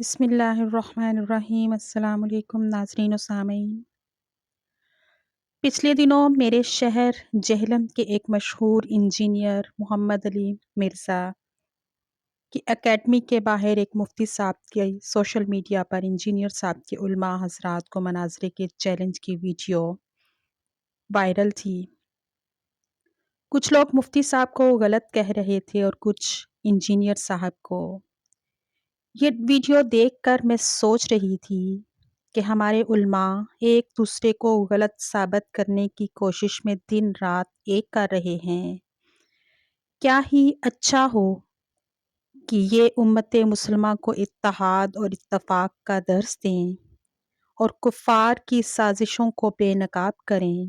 بسم اللہ الرحمن الرحیم۔ السلام علیکم ناظرین و سامعین۔ پچھلے دنوں میرے شہر جہلم کے ایک مشہور انجینئر محمد علی مرزا کی اکیڈمی کے باہر ایک مفتی صاحب کی سوشل میڈیا پر انجینئر صاحب کے علماء حضرات کو مناظرے کے چیلنج کی ویڈیو وائرل تھی۔ کچھ لوگ مفتی صاحب کو غلط کہہ رہے تھے اور کچھ انجینئر صاحب کو۔ یہ ویڈیو دیکھ کر میں سوچ رہی تھی کہ ہمارے علماء ایک دوسرے کو غلط ثابت کرنے کی کوشش میں دن رات ایک کر رہے ہیں۔ کیا ہی اچھا ہو کہ یہ امت مسلمہ کو اتحاد اور اتفاق کا درس دیں اور کفار کی سازشوں کو بے نقاب کریں،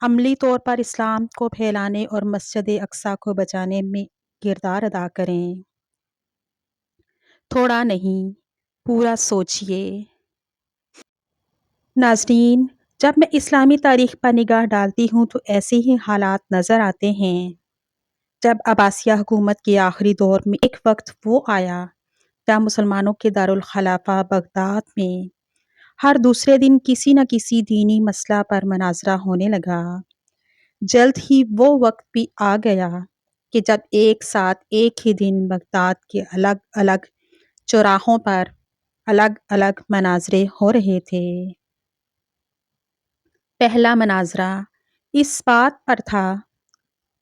عملی طور پر اسلام کو پھیلانے اور مسجد اقصیٰ کو بچانے میں کردار ادا کریں۔ تھوڑا نہیں، پورا سوچئے۔ ناظرین، جب میں اسلامی تاریخ پر نگاہ ڈالتی ہوں تو ایسے ہی حالات نظر آتے ہیں۔ جب عباسیہ حکومت کے آخری دور میں ایک وقت وہ آیا جب مسلمانوں کے دارالخلافہ بغداد میں ہر دوسرے دن کسی نہ کسی دینی مسئلہ پر مناظرہ ہونے لگا۔ جلد ہی وہ وقت بھی آ گیا کہ جب ایک ساتھ ایک ہی دن بغداد کے الگ الگ چوراہوں پر الگ الگ مناظرے ہو رہے تھے۔ پہلا مناظرہ اس بات پر تھا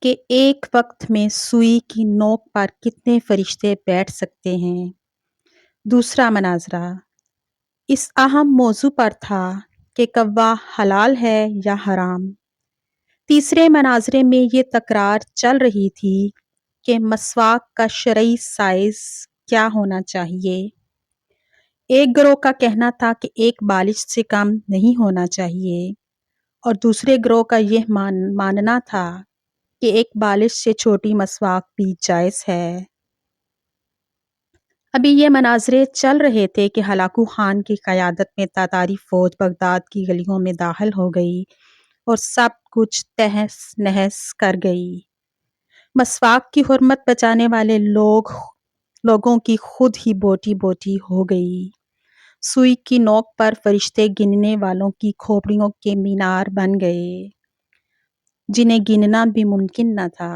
کہ ایک وقت میں سوئی کی نوک پر کتنے فرشتے بیٹھ سکتے ہیں۔ دوسرا مناظرہ اس اہم موضوع پر تھا کہ کعبہ حلال ہے یا حرام۔ تیسرے مناظرے میں یہ تکرار چل رہی تھی کہ مسواک کا شرعی سائز کیا ہونا چاہیے۔ ایک گروہ کا کہنا تھا کہ ایک بالش سے کم نہیں ہونا چاہیے اور دوسرے گروہ کا یہ ماننا تھا کہ ایک بالش سے چھوٹی مسواک بھی جائز ہے۔ ابھی یہ مناظرے چل رہے تھے کہ ہلاکو خان کی قیادت میں تاتاری فوج بغداد کی گلیوں میں داخل ہو گئی اور سب کچھ تہس نہس کر گئی۔ مسواک کی حرمت بچانے والے لوگوں کی خود ہی بوٹی بوٹی ہو گئی۔ سوئی کی نوک پر فرشتے گننے والوں کی کھوپڑیوں کے مینار بن گئے جنہیں گننا بھی ممکن نہ تھا۔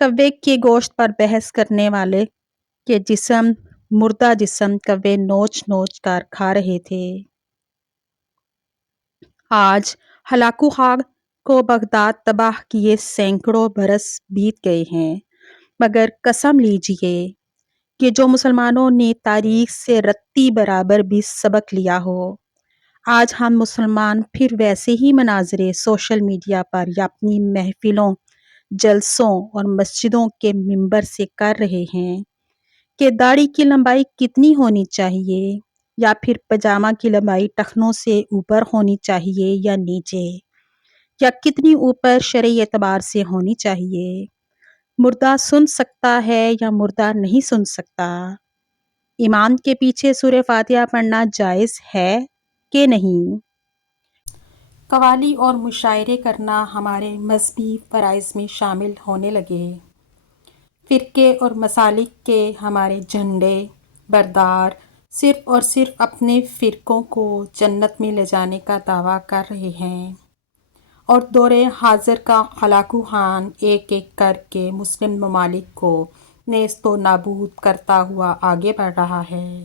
کوے کے گوشت پر بحث کرنے والے کے مردہ جسم کوے نوچ نوچ کر کھا رہے تھے۔ آج ہلاکو خان کو بغداد تباہ کیے سینکڑوں برس بیت گئے ہیں، مگر قسم لیجئے کہ جو مسلمانوں نے تاریخ سے رتی برابر بھی سبق لیا ہو، آج ہم مسلمان پھر ویسے ہی مناظرے سوشل میڈیا پر یا اپنی محفلوں، جلسوں اور مسجدوں کے منبر سے کر رہے ہیں کہ داڑھی کی لمبائی کتنی ہونی چاہیے، یا پھر پاجامہ کی لمبائی ٹخنوں سے اوپر ہونی چاہیے یا نیچے، یا کتنی اوپر شرعی اعتبار سے ہونی چاہیے۔ مردہ سن سکتا ہے یا مردہ نہیں سن سکتا؟ امام کے پیچھے سورہ فاتحہ پڑھنا جائز ہے کہ نہیں؟ قوالی اور مشاعرے کرنا ہمارے مذہبی فرائض میں شامل ہونے لگے۔ فرقے اور مسالک کے ہمارے جھنڈے بردار صرف اور صرف اپنے فرقوں کو جنت میں لے جانے کا دعویٰ کر رہے ہیں، اور دور حاضر کا ہلاکو خان ایک ایک کر کے مسلم ممالک کو نیست و نابود کرتا ہوا آگے بڑھ رہا ہے۔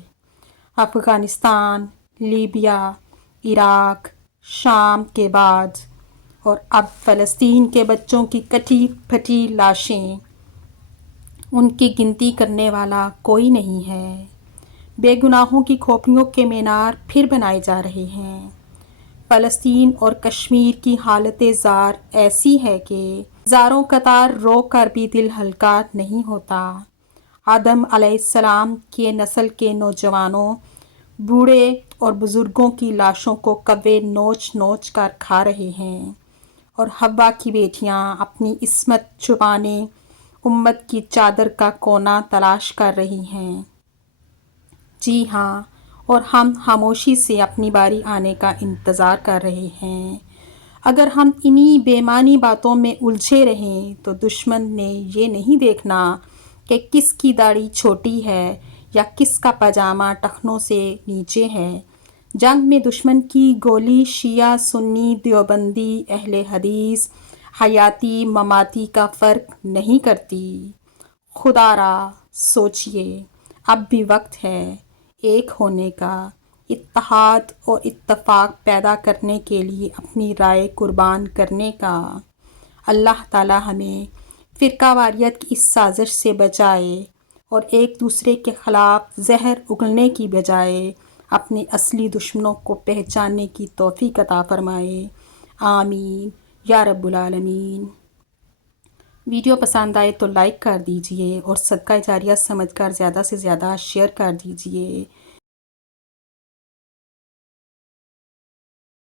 افغانستان، لیبیا، عراق، شام کے بعد اور اب فلسطین کے بچوں کی کٹی پھٹی لاشیں، ان کی گنتی کرنے والا کوئی نہیں ہے۔ بے گناہوں کی کھوپڑیوں کے مینار پھر بنائے جا رہے ہیں۔ فلسطین اور کشمیر کی حالت زار ایسی ہے کہ ہزاروں قطار رو کر بھی دل ہلکا نہیں ہوتا۔ آدم علیہ السلام کی نسل کے نوجوانوں، بوڑھے اور بزرگوں کی لاشوں کو کوے نوچ نوچ کر کھا رہے ہیں، اور حوا کی بیٹیاں اپنی عصمت چھپانے امت کی چادر کا کونا تلاش کر رہی ہیں۔ جی ہاں، اور ہم خاموشی سے اپنی باری آنے کا انتظار کر رہے ہیں۔ اگر ہم انہی بے معنی باتوں میں الجھے رہیں تو دشمن نے یہ نہیں دیکھنا کہ کس کی داڑھی چھوٹی ہے یا کس کا پاجامہ ٹخنوں سے نیچے ہے۔ جنگ میں دشمن کی گولی شیعہ سنی دیوبندی اہل حدیث حیاتی مماتی کا فرق نہیں کرتی۔ خدا را سوچئے، اب بھی وقت ہے ایک ہونے کا، اتحاد اور اتفاق پیدا کرنے کے لیے اپنی رائے قربان کرنے کا۔ اللہ تعالی ہمیں فرقہ واریت کی اس سازش سے بچائے اور ایک دوسرے کے خلاف زہر اگلنے کی بجائے اپنے اصلی دشمنوں کو پہچاننے کی توفیق عطا فرمائے۔ آمین یا رب العالمین۔ ویڈیو پسند آئے تو لائک کر دیجئے اور صدقہ جاریہ سمجھ کر زیادہ سے زیادہ شیئر کر دیجئے۔